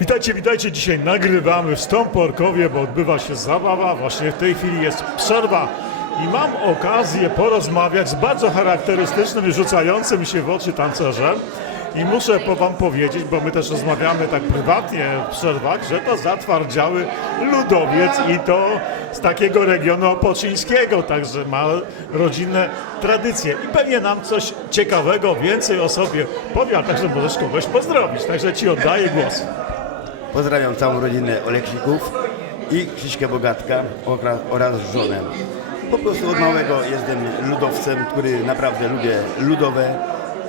Witajcie, witajcie. Dzisiaj nagrywamy w Stąporkowie, bo odbywa się zabawa. Właśnie w tej chwili jest przerwa. I mam okazję porozmawiać z bardzo charakterystycznym i rzucającym się w oczy tancerzem. I muszę po wam powiedzieć, bo my też rozmawiamy tak prywatnie w przerwach, że to zatwardziały ludowiec i to z takiego regionu opoczyńskiego, także ma rodzinne tradycje. I pewnie nam coś ciekawego, więcej o sobie powie, a także możesz kogoś pozdrowić. Także ci oddaję głos. Pozdrawiam całą rodzinę Oleksików i Krzyśkę Bogatka oraz żonę. Po prostu od małego jestem ludowcem, który naprawdę lubię ludowe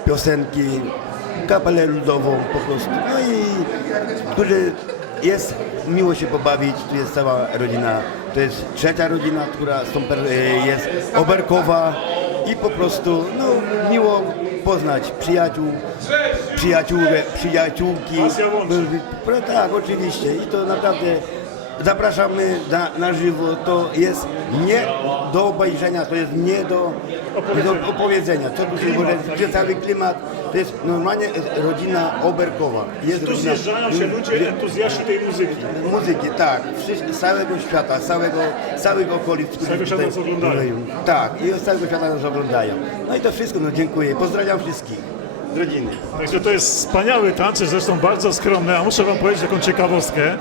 piosenki, kapelę ludową po prostu. No i który jest miło się pobawić, tu jest cała rodzina, to jest trzecia rodzina, która jest Oberkowa i po prostu no, miło poznać przyjaciół, przyjaciółkę, przyjaciółki. Tak, oczywiście. I to naprawdę zapraszamy na, na żywo. To jest nie do obejrzenia, to jest nie do opowiedzenia. Do opowiedzenia. Co tu się może, gdzie cały klimat, to jest normalnie rodzina Oberkowa. Jest Tu rodzina- zjeżdżają się ludzie, entuzjaści tej muzyki. Muzyki, tak. Wszyscy, z całego świata, z całego, z całych okolic. którzy całego świata tutaj- nas oglądają. Tak, i z całego świata nas oglądają. No i to wszystko, no dziękuję. Pozdrawiam wszystkich rodziny. Także to jest wspaniały tancerz, zresztą bardzo skromny, a muszę wam powiedzieć taką ciekawostkę,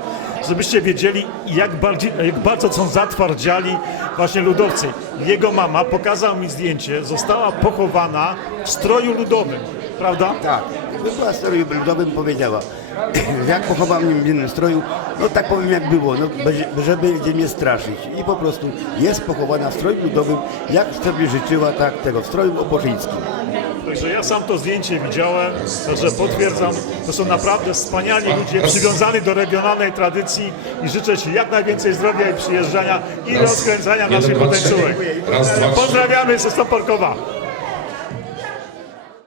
żebyście wiedzieli, jak, bardziej, jak bardzo są zatwardziali właśnie ludowcy. Jego mama, pokazał mi zdjęcie, została pochowana w stroju ludowym, prawda? Tak, jakby była w stroju ludowym, powiedziała. Jak pochowam mnie w innym stroju, no tak powiem jak było, no, żeby gdzie mnie straszyć. I po prostu jest pochowana w stroju ludowym, jak sobie życzyła, tak tego, w stroju opoczyńskim. Także ja sam to zdjęcie widziałem, także potwierdzam, to są naprawdę wspaniali ludzie przywiązani do regionalnej tradycji i życzę Ci jak najwięcej zdrowia i przyjeżdżania i rozkręcania naszych trzy. Pozdrawiamy ze Stoporkowa.